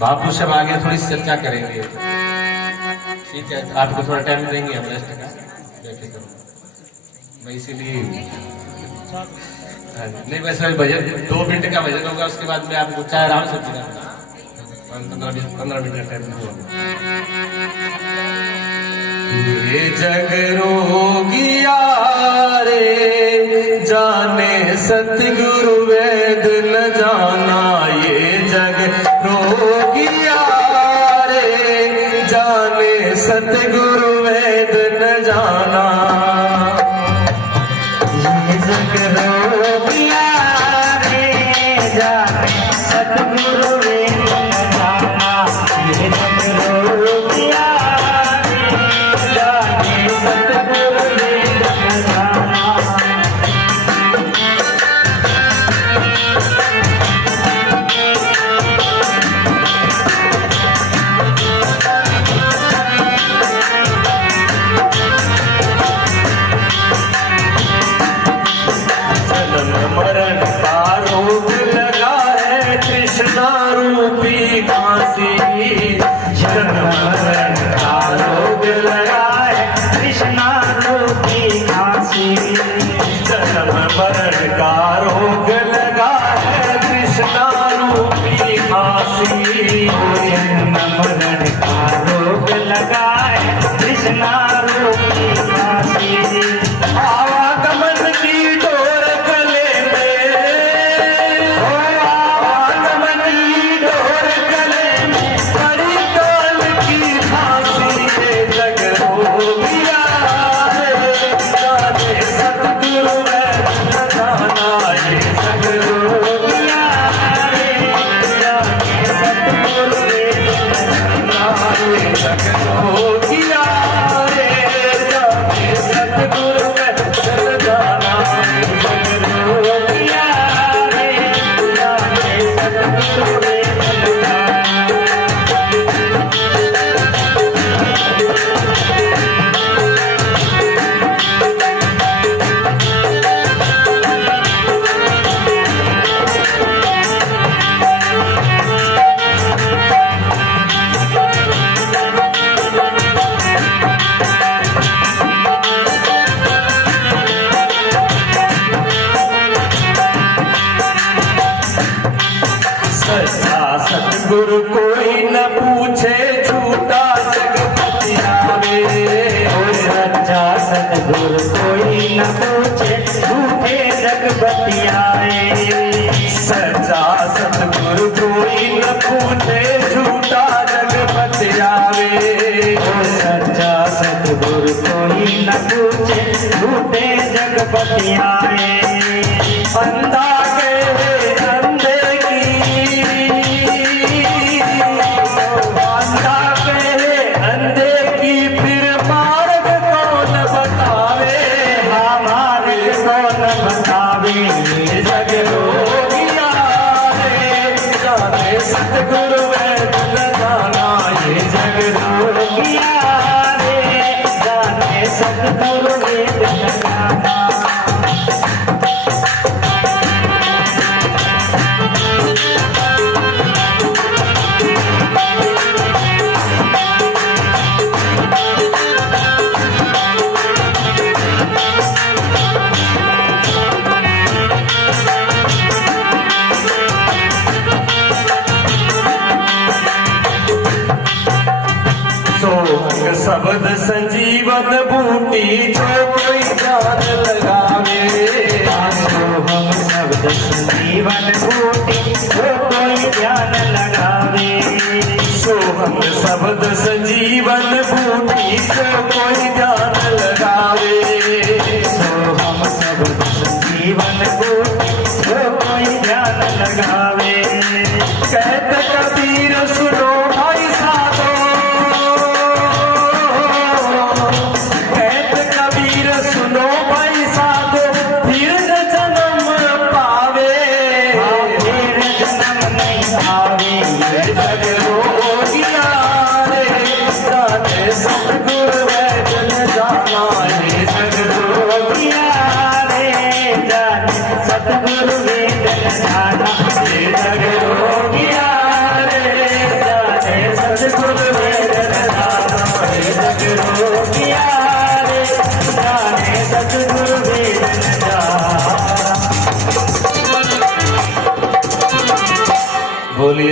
बापू सब आगे थोड़ी सी चर्चा करेंगे। ठीक है, आपको थोड़ा टाइम देंगे हम रेस्ट का, बेफिक्र मैं इसीलिए नहीं। वैसे बजट 2 मिनट का बजट होगा, उसके बाद में आपको चाहे आराम से पीना 15 मिनट का टाइम दूंगा। ये जग रोगिया रे जाने सतगुरु वेद न जाना, ये जग रोगिया रे जाने सतगुरु वेद न जाना। ये जग रोगिया रे जाने सतगुरु वेद न जाना, ये जग रोगिया मरण का रोग लगा है कृष्णा रूपी काशी, जन्म मरण का रोग लगा है कृष्णा रूपी काशी, जन्म मरण का रोग लगा है कृष्णा रूपी काशी, जन्म मरण का रोग लगा है कृष्णा रूपी काशी। आवागमन की डोर सतगुरु कोई न पूछे झूठा जगपति आवे, सच्चा सतगुरु कोई न पूछे झूठे जगपति आए, सच्चा सतगुरु कोई न पूछे झूठा जगपति आवे, सच्चा सतगुरु कोई न पूछे झूठे जगपति आए। अंधा सतगुरु वेद न जाना, ये जग रोगिया रे जाने सतगुरु वेद न जाना। शब्द संजीवन बूटी जो कोई जान लगावे, हम शब्द संजीवन बूटी जो कोई ध्यान लगावे, सोहम शब्द संजीवन बूटी जो कोई ध्यान लगावे, सोहम शब्द संजीवन बूटी जो कोई ध्यान लगावे। कहते कबीर सुनो भाई साधो, सुनो भाई साधो फिर जन्म पावे, फिर जन्म नहीं आवे, ये जग रोगिया रे जाने सतगुरु वेद न जाना, ये जग रोगिया रे जाने सतगुरु वेद न जाना, ये जग रोगिया रे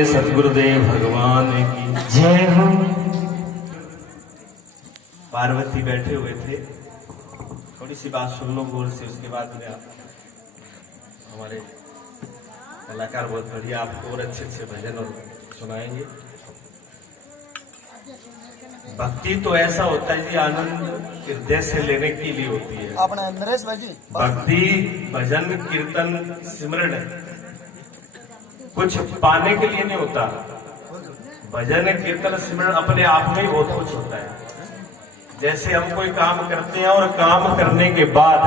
बोले सतगुरुदेव भगवान की जय हो। पार्वती बैठे हुए थे, थोड़ी सी बात सुन लो गौर से, उसके बाद में हमारे कलाकार बहुत बढ़िया आपको और अच्छे अच्छे भजन और सुनाएंगे। भक्ति तो ऐसा होता है जी, आनंद हृदय से लेने के लिए होती है। अपने नरेश भाई जी, भक्ति भजन कीर्तन सिमरन कुछ पाने के लिए नहीं होता। भजन कीर्तन सिमरन अपने आप में ही बहुत कुछ होता है। जैसे हम कोई काम करते हैं और काम करने के बाद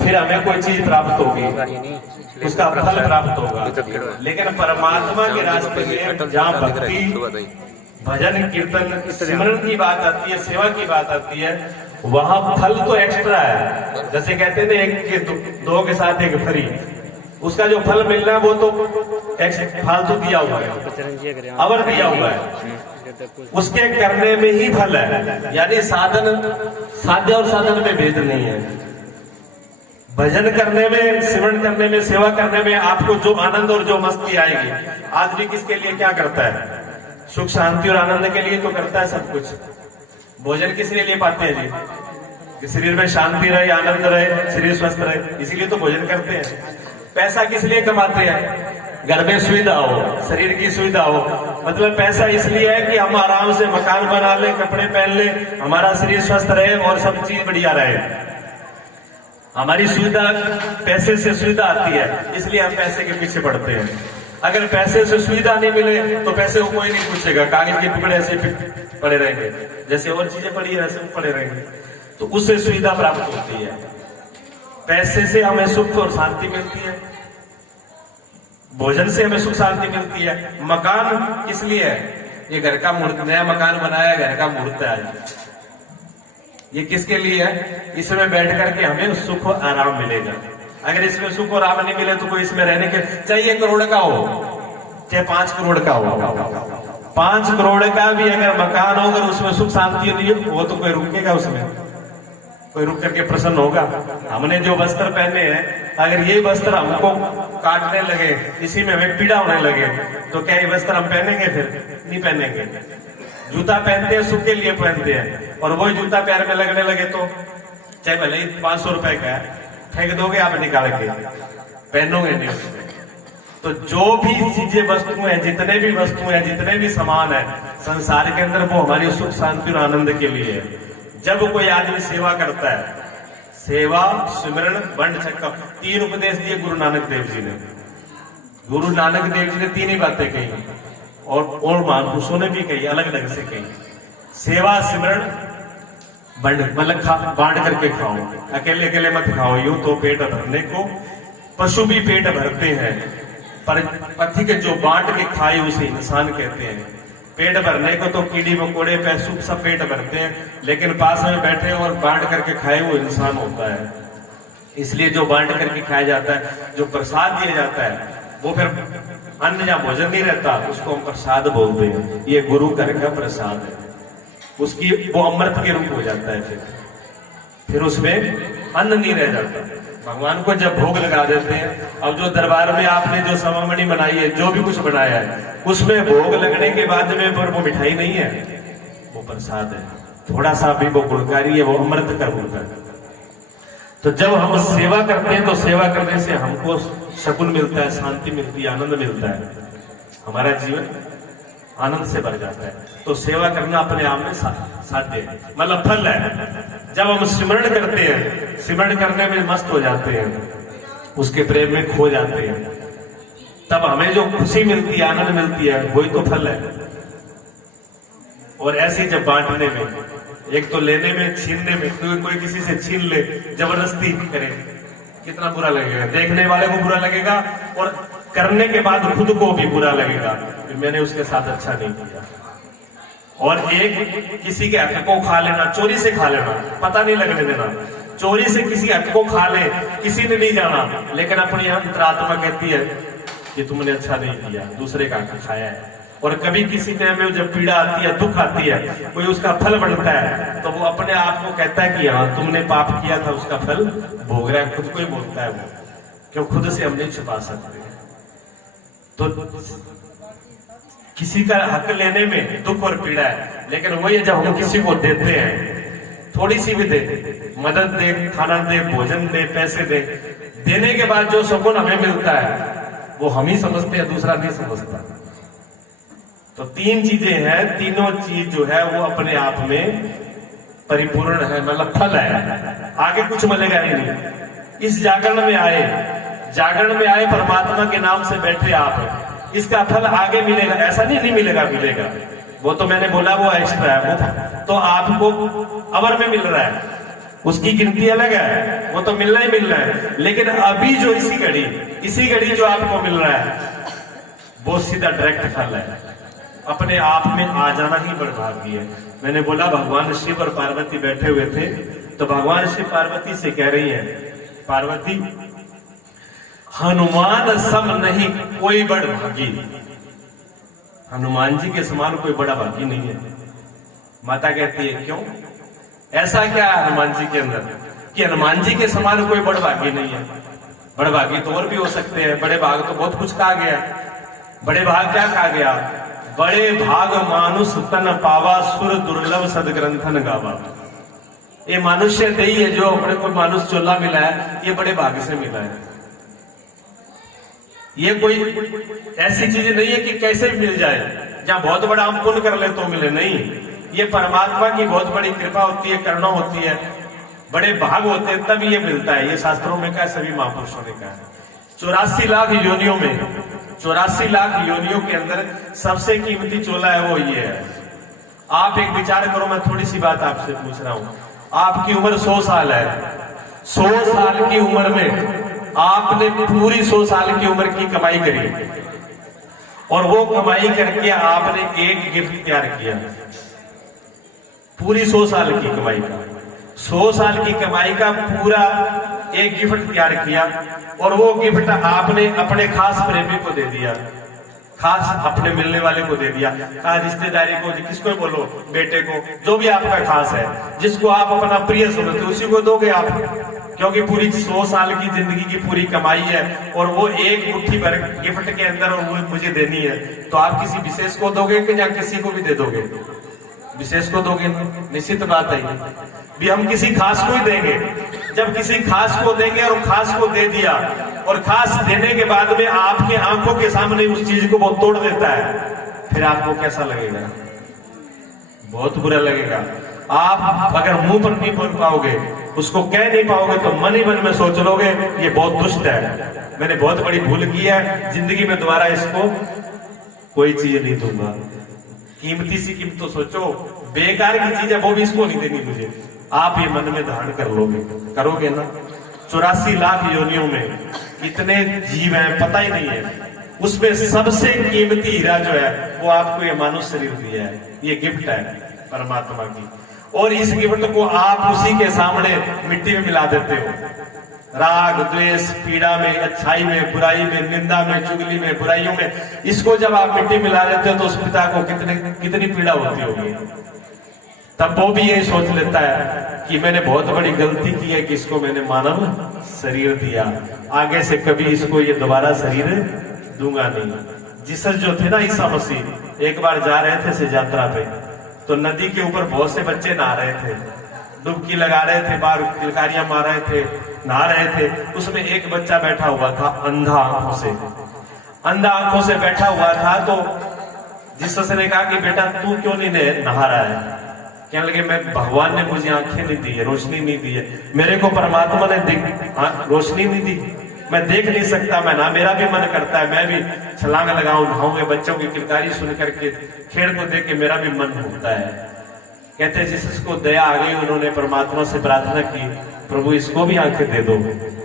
फिर हमें कोई चीज प्राप्त होगी, उसका फल प्राप्त होगा। लेकिन परमात्मा के रास्ते में जहाँ भक्ति भजन कीर्तन सिमरन की बात आती है, सेवा की बात आती है, वहां फल तो एक्स्ट्रा है। जैसे कहते हैं ना, एक के दो के साथ एक फ्री, उसका जो फल मिलना है वो तो फालतू दिया हुआ है, अवर दिया हुआ है, उसके करने में ही फल है। यानी साधन साध्य और साधन में भेद नहीं है। भजन करने में, सिमरन करने में, सेवा करने में आपको जो आनंद और जो मस्ती आएगी, आदमी किसके लिए क्या करता है? सुख शांति और आनंद के लिए तो करता है सब कुछ। भोजन किस लिए पाते हैं जी? कि शरीर में शांति रहे, आनंद रहे, शरीर स्वस्थ रहे, इसीलिए तो भोजन करते हैं। पैसा किस लिए कमाते हैं? घर में सुविधा हो, शरीर की सुविधा हो। मतलब पैसा इसलिए है कि हम आराम से मकान बना ले, कपड़े पहन ले, हमारा शरीर स्वस्थ रहे और सब चीज बढ़िया रहे। हमारी सुविधा, पैसे से सुविधा आती है, इसलिए हम पैसे के पीछे पड़ते हैं। अगर पैसे से सुविधा नहीं मिले तो पैसे को कोई नहीं पूछेगा, कागज के टुकड़े ऐसे पड़े रहेंगे, जैसे और चीजें पड़ी है वैसे पड़े रहेंगे। तो उससे सुविधा प्राप्त होती है। पैसे से हमें सुख और शांति मिलती है, भोजन से हमें सुख शांति मिलती है। मकान किस लिए है? ये घर का मुहूर्त, नया मकान बनाया, घर का मुहूर्त है आज, ये किसके लिए है? इसमें बैठ करके हमें सुख और आराम मिलेगा। अगर इसमें सुख और आराम नहीं मिले तो कोई इसमें रहने के, चाहे 1 करोड़ का हो, चाहे 5 करोड़ का हो, 5 करोड़ का भी अगर मकान हो, अगर उसमें सुख शांति नहीं हो, वो तो कोई रुकेगा उसमें? कोई रुक करके प्रसन्न होगा? हमने जो वस्त्र पहने हैं, अगर ये वस्त्र हमको काटने लगे, इसी में हमें पीड़ा होने लगे, तो क्या ये वस्त्र हम पहनेंगे? फिर नहीं पहनेंगे। जूता पहनते हैं, सुख के लिए पहनते हैं, और वही जूता पैर में लगने लगे तो चाहे भले ही 500 रुपए का है, फेंक दोगे आप निकाल के, पहनोगे नहीं उसमें। तो जो भी चीजें वस्तुएं हैं, जितने भी वस्तुएं हैं, जितने भी सामान है संसार के अंदर, वो हमारी सुख शांति और आनंद के लिए है। जब कोई आदमी सेवा करता है, सेवा सिमरन बंड छक्का, 3 उपदेश दिए गुरु नानक देव जी ने। गुरु नानक देव जी ने 3 ही बातें कही, और महापुरुषों ने भी कही, अलग अलग से कही। सेवा सिमरन बंड, मतलब बांट करके खाओ, अकेले अकेले मत खाओ, यूं तो पेट भरने को पशु भी पेट भरते हैं, पर पथी के जो बांट के खाए उसे इंसान कहते हैं। पेट भरने को तो कीड़ी मकोड़े पैसू सब पेट भरते हैं, लेकिन पास में बैठे और बांट करके खाए वो इंसान होता है। इसलिए जो बांट करके खाया जाता है, जो प्रसाद दिया जाता है, वो फिर अन्न या भोजन नहीं रहता, उसको हम प्रसाद बोलते हैं। ये गुरु घर का प्रसाद है, उसकी वो अमृत के रूप हो जाता है। फिर उसमें अन्न नहीं रह जाता। भगवान को जब भोग लगा देते हैं, अब जो दरबार में आपने जो समामणि बनाई है, जो भी कुछ बनाया है, उसमें भोग लगने के बाद में पर वो मिठाई नहीं है, वो प्रसाद है। थोड़ा सा भी वो गुणकारी है, वो अमृत का गुण है। तो जब हम सेवा करते हैं, तो सेवा करने से हमको शकुन मिलता है, शांति मिलती है, आनंद मिलता है, हमारा जीवन आनंद से भर जाता है। तो सेवा करना अपने आप में साध्य है, मतलब फल है। जब हम सिमरण करते हैं, सिमरण करने में मस्त हो जाते हैं, उसके प्रेम में खो जाते हैं, तब हमें जो खुशी मिलती है, आनंद मिलती है, वही तो फल है। और ऐसे जब बांटने में, एक तो लेने में, छीनने में, कोई किसी से छीन ले, जबरदस्ती करे, कितना बुरा लगेगा, देखने वाले को बुरा लगेगा, और करने के बाद खुद को भी बुरा लगेगा कि मैंने उसके साथ अच्छा नहीं किया। और एक किसी के हक को खा लेना, चोरी से खा लेना, पता नहीं लगने देना, चोरी से किसी हक को खा ले, किसी ने नहीं जाना, लेकिन अपनी अंतरात्मा कहती है कि तुमने अच्छा नहीं किया, दूसरे का हक खाया है। और कभी किसी टाइम में जब पीड़ा आती है, दुख आती है, कोई उसका फल बढ़ता है, तो वो अपने आप को कहता है कि हाँ तुमने पाप किया था, उसका फल भोग रहा है, खुद को ही बोलता है वो, क्यों खुद से हम नहीं छुपा सकते। तो किसी का हक लेने में दुख और पीड़ा है, लेकिन वही जब हम किसी को देते हैं, थोड़ी सी भी दे, मदद दे, खाना दे, भोजन दे, पैसे दे, देने के बाद जो सुकून हमें मिलता है वो हम ही समझते हैं, दूसरा नहीं समझता। तो तीन चीजें हैं, तीनों चीज जो है वो अपने आप में परिपूर्ण है, मतलब फल है, आगे कुछ मिलेगा ही नहीं। इस जागरण में आए परमात्मा के नाम से बैठे आप, इसका फल आगे मिलेगा, ऐसा नहीं मिलेगा, मिलेगा। वो तो मैंने बोला वो एक्स्ट्रा है, वो तो आपको अवर में मिल रहा है, उसकी गिनती अलग है, वो तो मिलना ही मिल रहा है। लेकिन अभी जो इसी घड़ी जो आपको मिल रहा है वो सीधा डायरेक्ट फल है, अपने आप में आ जाना ही बड़ भाग्य है। मैंने बोला भगवान शिव और पार्वती बैठे हुए थे, तो भगवान शिव पार्वती से कह रही है, पार्वती हनुमान सम नहीं कोई बड़ भागी, हनुमान जी के समान कोई बड़ा भागी नहीं है। माता कहती है क्यों, ऐसा क्या है हनुमान जी के अंदर कि हनुमान जी के समान कोई बड़ भागी नहीं है? बड़ भागी तो और भी हो सकते हैं, बड़े भाग तो बहुत कुछ कहा गया। बड़े भाग क्या कहा गया? बड़े भाग मानुष तन पावा, सुर दुर्लभ सदग्रंथन गावा। ये मनुष्य दही है जो अपने को मानुष चोला मिला है, ये बड़े भाग से मिला है। ये कोई ऐसी चीज नहीं है कि कैसे भी मिल जाए, जहां बहुत बड़ा हम पुण्य कर ले तो मिले, नहीं। ये परमात्मा की बहुत बड़ी कृपा होती है, करुणा होती है, बड़े भाग होते हैं तब ये मिलता है। ये शास्त्रों में का सभी महापुरुषों ने कहा है। 84 लाख योनियों में, 84 लाख योनियों के अंदर सबसे कीमती चोला है वो ये है। आप एक विचार करो, मैं थोड़ी सी बात आपसे पूछ रहा हूं। आपकी उम्र 100 साल है, 100 साल की उम्र में आपने पूरी 100 साल की उम्र की कमाई करी, और वो कमाई करके आपने एक गिफ्ट तैयार किया, पूरी 100 साल की कमाई का, 100 साल की कमाई का पूरा एक गिफ्ट तैयार किया, और वो गिफ्ट आपने अपने खास प्रेमी को दे दिया, खास अपने मिलने वाले को दे दिया, खास रिश्तेदारी को, किसको बोलो, बेटे को, जो भी आपका खास है, जिसको आप अपना प्रिय समझते उसी को दोगे आप, क्योंकि पूरी 100 साल की जिंदगी की पूरी कमाई है, और वो एक मुट्ठी भर गिफ्ट के अंदर और वो मुझे देनी है, तो आप किसी विशेष को दोगे कि या किसी को भी दे दोगे? विशेष को दोगे, निश्चित बात है। भी हम किसी खास को ही देंगे। जब किसी खास को देंगे और खास को दे दिया, और खास देने के बाद में आपके आंखों के सामने उस चीज को वो तोड़ देता है, फिर आपको कैसा लगेगा? बहुत बुरा लगेगा। आप अगर मुंह पर नहीं बोल पाओगे, उसको कह नहीं पाओगे, तो मन ही मन में सोच लोगे ये बहुत दुष्ट है, मैंने बहुत बड़ी भूल की है, जिंदगी में दोबारा इसको कोई चीज नहीं दूंगा। कीमती सी कीमत तो सोचो, बेकार की चीज है वो भी इसको नहीं देनी मुझे, आप ये मन में धारण कर लोगे, करोगे ना? 84 लाख योनियों में कितने जीव हैं पता ही नहीं है, उसमें सबसे कीमती हीरा जो है वो आपको ये मानव शरीर दिया है, ये गिफ्ट है परमात्मा की, और इस गिफ्ट को आप उसी के सामने मिट्टी में मिला देते हो। राग द्वेष पीड़ा में, अच्छाई में, बुराई में, निंदा में, चुगली में, बुराइयों में, इसको जब आप मिट्टी मिला देते हो तो उस पिता को कितनी पीड़ा होती होगी। तब वो भी यही सोच लेता है कि मैंने बहुत बड़ी गलती की है कि इसको मैंने मानव शरीर दिया, आगे से कभी इसको ये दोबारा शरीर दूंगा नहीं। जीसस जो थे ना, ईसा मसीह, एक बार जा रहे थे से यात्रा पे, तो नदी के ऊपर बहुत से बच्चे नहा रहे थे, डुबकी लगा रहे थे, बाहर किलकारियां मार रहे थे, नहा रहे थे। उसमें एक बच्चा बैठा हुआ था अंधा आंखों से बैठा हुआ था। तो जीसस ने कहा कि बेटा तू क्यों नहीं नहा रहा है? कहने लगे मैं, भगवान ने मुझे आंखें नहीं दी है, रोशनी नहीं दी है, मेरे को परमात्मा ने रोशनी नहीं दी, मैं देख नहीं सकता, मैं ना, मेरा भी मन करता है मैं भी छलांग लगाऊं, नहाऊं, बच्चों की किलकारी सुन करके, खेड़ को देख के मेरा भी मन होता है। कहते हैं जीसस को दया आ गई, उन्होंने परमात्मा से प्रार्थना की, प्रभु इसको भी आंखें दे दो।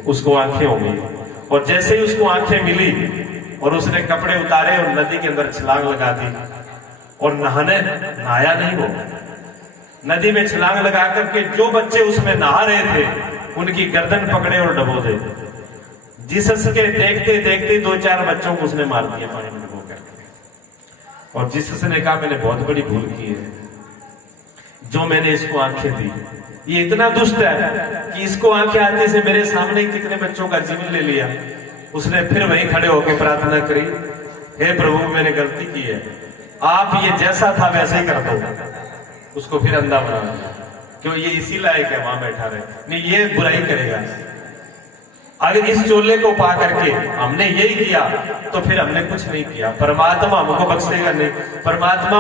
उसको आंखें हो गई, और जैसे ही उसको आंखें मिली और उसने कपड़े उतारे और नदी के अंदर छलांग लगा दी, और नहाया नहीं, वो नदी में छलांग लगा करके जो बच्चे उसमें नहा रहे थे उनकी गर्दन पकड़े और डबो दे। जीसस के देखते देखते 2-4 बच्चों को उसने मार दिया पानी में डुबो करके। और जीसस ने कहा मैंने बहुत बड़ी भूल की है जो मैंने इसको आंखें दी। ये इतना दुष्ट है कि इसको आंखें आते से मेरे सामने कितने बच्चों का जीवन ले लिया। उसने फिर वहीं खड़े होकर प्रार्थना करी, हे प्रभु मैंने गलती की है, आप ये जैसा था वैसे ही कर दो, उसको फिर अंधा बना दिया, क्यों ये इसी लायक है वहां बैठा रहे, नहीं ये बुराई करेगा। अगर इस चोले को पा करके हमने यही किया तो फिर हमने कुछ नहीं किया, परमात्मा हमको बख्शेगा नहीं। परमात्मा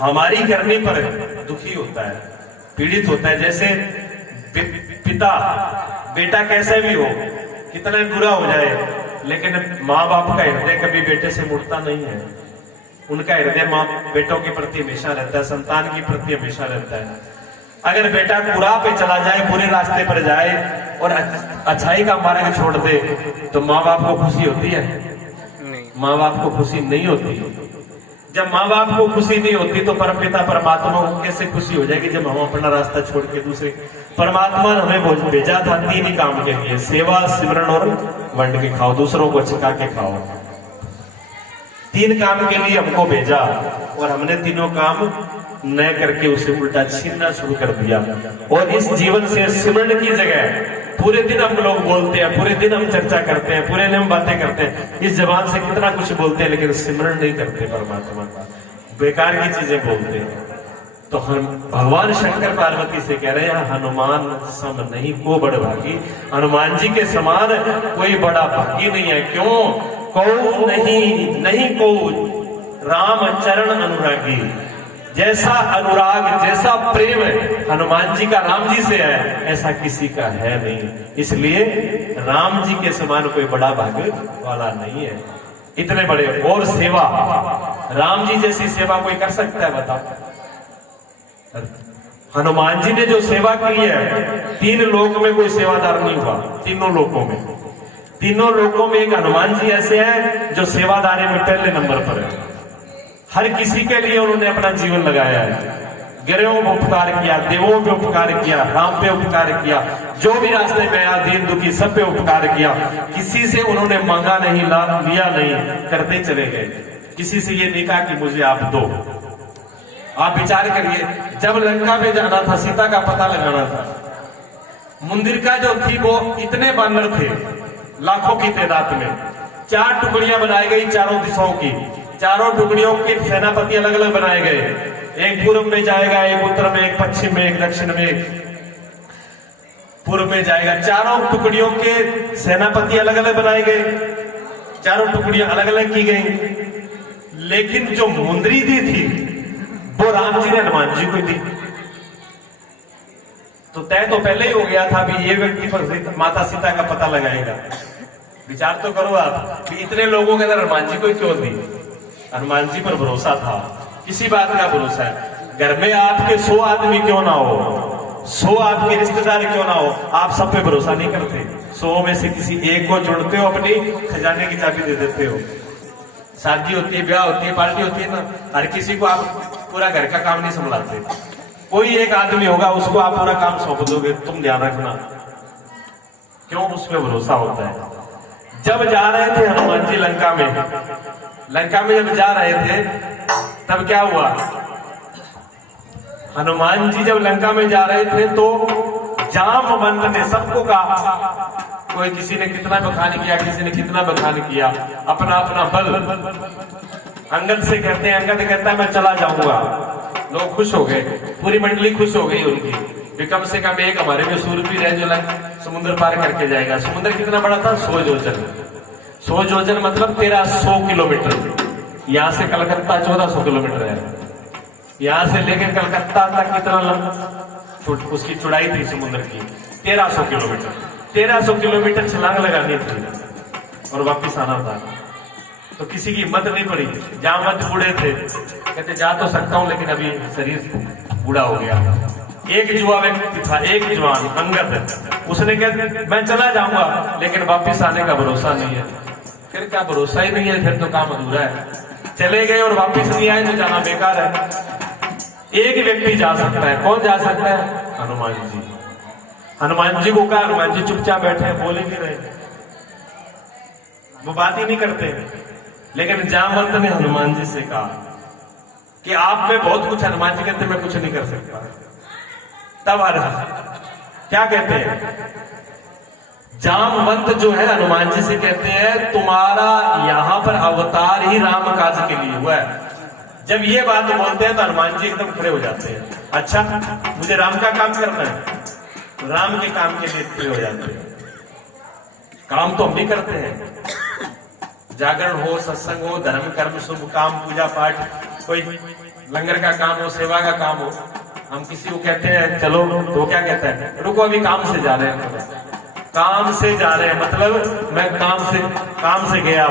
हमारी करने पर दुखी होता है, पीड़ित होता है। जैसे पिता, बेटा कैसे भी हो, कितना बुरा हो जाए, लेकिन माँ बाप का हृदय कभी बेटे से मुड़ता नहीं है। उनका हृदय माँ बेटों के प्रति हमेशा रहता है, संतान के प्रति हमेशा रहता है। अगर बेटा कुराह पे चला जाए, बुरे रास्ते पर जाए और अच्छाई का मार्ग छोड़ दे, तो माँ बाप को खुशी होती है? माँ बाप को खुशी नहीं होती। जब माँ बाप को खुशी नहीं होती तो परमपिता परमात्मा को कैसे खुशी हो जाएगी जब हम अपना रास्ता छोड़ के दूसरे। परमात्मा ने हमें भेजा था 3 ही काम के लिए, सेवा, सिमरन और वंड के खाओ, दूसरों को छिका के खाओ। 3 काम के लिए हमको भेजा और हमने तीनों काम न करके उसे उल्टा छीनना शुरू कर दिया। और इस जीवन से सिमरन की जगह पूरे दिन हम लोग बोलते हैं, पूरे दिन हम चर्चा करते हैं, पूरे दिन हम बातें करते हैं, इस जबान से कितना कुछ बोलते हैं, लेकिन सिमरन नहीं करते परमात्मा का, बेकार की चीजें बोलते हैं। तो हम भगवान शंकर पार्वती से कह रहे हैं, हनुमान सम नहीं को बड़ भागी, हनुमान जी के समान कोई बड़ा भागी नहीं है। क्यों? को नहीं को राम चरण अनुरागी। जैसा अनुराग, जैसा प्रेम हनुमान जी का राम जी से है, ऐसा किसी का है नहीं। इसलिए राम जी के समान कोई बड़ा भाग्य वाला नहीं है। इतने बड़े, और सेवा, राम जी जैसी सेवा कोई कर सकता है बताओ? हनुमान जी ने जो सेवा की है, 3 लोक में कोई सेवादार नहीं हुआ, तीनों लोकों में। तीनों लोकों में एक हनुमान जी ऐसे हैं जो सेवादारी में पहले नंबर पर है। हर किसी के लिए उन्होंने अपना जीवन लगाया है। गिरों पे उपकार किया, देवों पे उपकार किया, राम पे उपकार किया, जो भी रास्ते में आया दीन दुखी सब पे उपकार किया। किसी से उन्होंने मांगा नहीं, लिया नहीं, करते चले गए। किसी से ये नहीं कहा कि मुझे आप दो। आप विचार करिए, जब लंका में जाना था, सीता का पता लगाना था, मंदिर का जो थी वो इतने बानर थे, लाखों की तादाद में। 4 टुकड़ियां बनाई गई चारों दिशाओं की, चारों टुकड़ियों के सेनापति अलग अलग बनाए गए। एक पूर्व में जाएगा, एक उत्तर में, एक पश्चिम में, एक दक्षिण में, पूर्व में जाएगा। चारों टुकड़ियों के सेनापति अलग अलग बनाए गए, चारों टुकड़ियां अलग अलग की गई। लेकिन जो मुंदरी दी थी वो राम जी ने हनुमान जी को दी। तो तय तो पहले ही हो गया था भी ये व्यक्ति पर माता सीता का पता लगाएगा। विचार तो करो आप कि इतने लोगों के अंदर हनुमान जी को क्यों दी? हनुमान जी पर भरोसा था। किसी बात का भरोसा है? घर में आपके 100 आदमी क्यों ना हो, 100 आपके रिश्तेदार क्यों ना हो, आप सब पे भरोसा नहीं करते। 100 में से किसी एक को चुनते हो, अपनी खजाने की चाबी दे देते हो। शादी होती है, ब्याह होती है, पार्टी होती है ना, हर किसी को आप पूरा घर का काम नहीं संभालते। कोई एक आदमी होगा, उसको आप पूरा काम सौंप दोगे, तुम ध्यान रखना। क्यों? उसमें भरोसा होता है। जब जा रहे थे हनुमान जी लंका में जब जा रहे थे तब क्या हुआ? हनुमान जी जब लंका में जा रहे थे तो जामवंत ने सबको कहा, कोई किसी ने कितना बखान किया, किसी ने कितना बखान किया, अपना अपना बल। अंगद से कहते हैं, अंगद कहता है मैं चला जाऊंगा। लोग खुश हो गए, पूरी मंडली खुश हो गई उनकी। कम से कम एक हमारे में सूरवीर है जो समुद्र पार करके जाएगा। समुद्र कितना बड़ा था? 100 योजन। 100 योजन मतलब 1300 किलोमीटर। यहाँ से कलकत्ता 1400 किलोमीटर है। यहाँ से लेकर कलकत्ता तक कितना उसकी चौड़ाई थी समुद्र की? 1300 किलोमीटर। 1300 किलोमीटर छलांग लगानी थी और वापिस आना था। तो किसी की हिम्मत नहीं पड़ी। जामवंत बूढ़े थे, कहते जा तो सकता हूं लेकिन अभी शरीर बूढ़ा हो गया। एक युवा व्यक्ति था, एक जवान अंगद, उसने कहा मैं चला जाऊंगा लेकिन वापिस आने का भरोसा नहीं है। फिर क्या भरोसा ही नहीं है, फिर तो काम अधूरा है। चले गए और वापिस नहीं आए तो जाना बेकार है। एक व्यक्ति जा सकता है। कौन जा सकता है? हनुमान जी। हनुमान जी को कहा, हनुमान जी चुपचाप बैठे हैं, बोल ही नहीं रहे, वो बात ही नहीं करते। लेकिन जामवंत ने हनुमान जी से कहा कि आप में बहुत कुछ। हनुमान जी कहते मैं कुछ नहीं कर सकता। तब क्या कहते हैं? जामवंत जो है हनुमान जी से कहते हैं तुम्हारा यहां पर अवतार ही राम काज के लिए हुआ है। जब ये बात बोलते हैं तो हनुमान जी एकदम खड़े हो जाते हैं, अच्छा मुझे राम का काम करना है, तो राम के काम के लिए खड़े हो जाते हैं। काम तो हम भी करते हैं, जागरण हो, सत्संग हो, धर्म कर्म शुभ काम, पूजा पाठ, कोई लंगर का काम हो, सेवा का काम हो, हम किसी को कहते हैं चलो तो वो क्या कहता है, रुको अभी काम से जा रहे हैं। काम से जा रहे हैं मतलब मैं काम से गया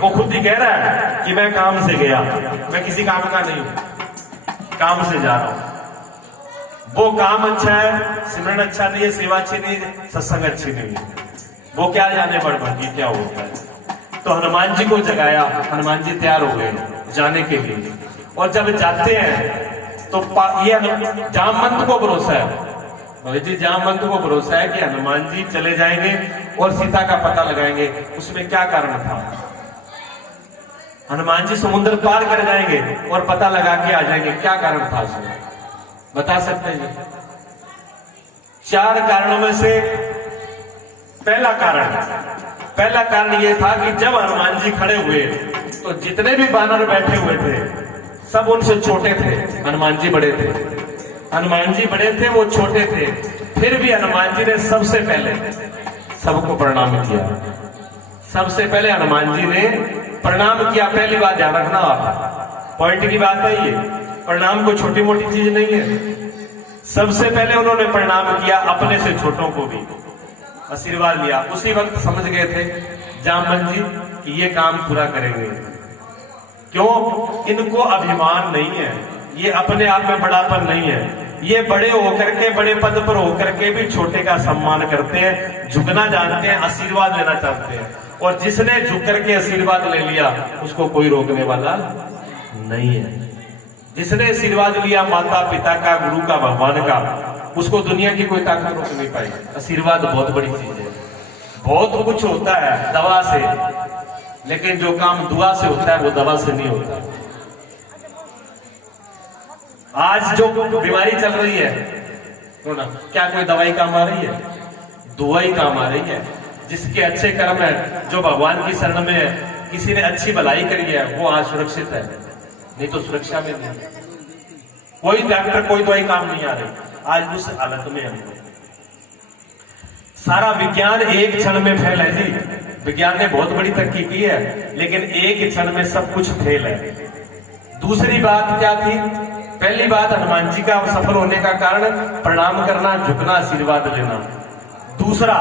वो खुद ही कह रहा है कि मैं काम से गया, मैं किसी काम का नहीं हूं, काम से जा रहा हूं। वो काम अच्छा है, सिमरन अच्छा नहीं है, सेवा अच्छी नहीं है, सत्संग अच्छी नहीं है, वो क्या जाने बढ़ की क्या होता है। तो हनुमान जी को जगाया, हनुमान जी तैयार हो गए जाने के लिए, और जब जाते हैं तो ये जामवंत को भरोसा है, भगत जी जामवंत को भरोसा है कि हनुमान जी चले जाएंगे और सीता का पता लगाएंगे। उसमें क्या कारण था, हनुमान जी समुद्र पार कर जाएंगे और पता लगा के आ जाएंगे, क्या कारण था उसमें बता सकते हैं? 4 कारणों में से पहला कारण यह था कि जब हनुमान जी खड़े हुए तो जितने भी बानर बैठे हुए थे सब उनसे छोटे थे, हनुमान जी बड़े थे। हनुमान जी बड़े थे, वो छोटे थे, फिर भी हनुमान जी ने सबसे पहले सबको प्रणाम किया। सबसे पहले हनुमान जी ने प्रणाम किया। पहली बात ध्यान रखना, आप पॉइंट की बात है ये, प्रणाम को छोटी मोटी चीज नहीं है। सबसे पहले उन्होंने प्रणाम किया, अपने से छोटों को भी आशीर्वाद लिया। उसी वक्त समझ गए थे जामवंत जी कि ये काम पूरा करेंगे। क्यों? इनको अभिमान नहीं है, ये अपने आप में बड़ापन नहीं है, ये बड़े होकर के, बड़े पद पर होकर के भी छोटे का सम्मान करते हैं, झुकना जानते हैं, आशीर्वाद लेना चाहते हैं। और जिसने झुक करके आशीर्वाद ले लिया उसको कोई रोकने वाला नहीं है। जिसने आशीर्वाद लिया माता पिता का, गुरु का, भगवान का, उसको दुनिया की कोई ताकत रोक नहीं पाई। आशीर्वाद बहुत बड़ी चीज है। बहुत कुछ होता है दवा से, लेकिन जो काम दुआ से होता है वो दवा से नहीं होता। आज जो बीमारी चल रही है कोरोना, क्या कोई दवाई काम आ रही है? दुआ ही काम आ रही है। जिसके अच्छे कर्म है, जो भगवान की शरण में है, किसी ने अच्छी भलाई करी है, वो आज सुरक्षित है, नहीं तो सुरक्षा में नहीं। कोई डॉक्टर, कोई दवाई काम नहीं आ रही। आज उस हालत में हम सारा विज्ञान एक क्षण में फेल है जी। विज्ञान ने बहुत बड़ी तरक्की की है, लेकिन एक क्षण में सब कुछ फेल है। दूसरी बात क्या थी? पहली बात, हनुमान जी का सफल होने का कारण प्रणाम करना, झुकना, आशीर्वाद लेना। दूसरा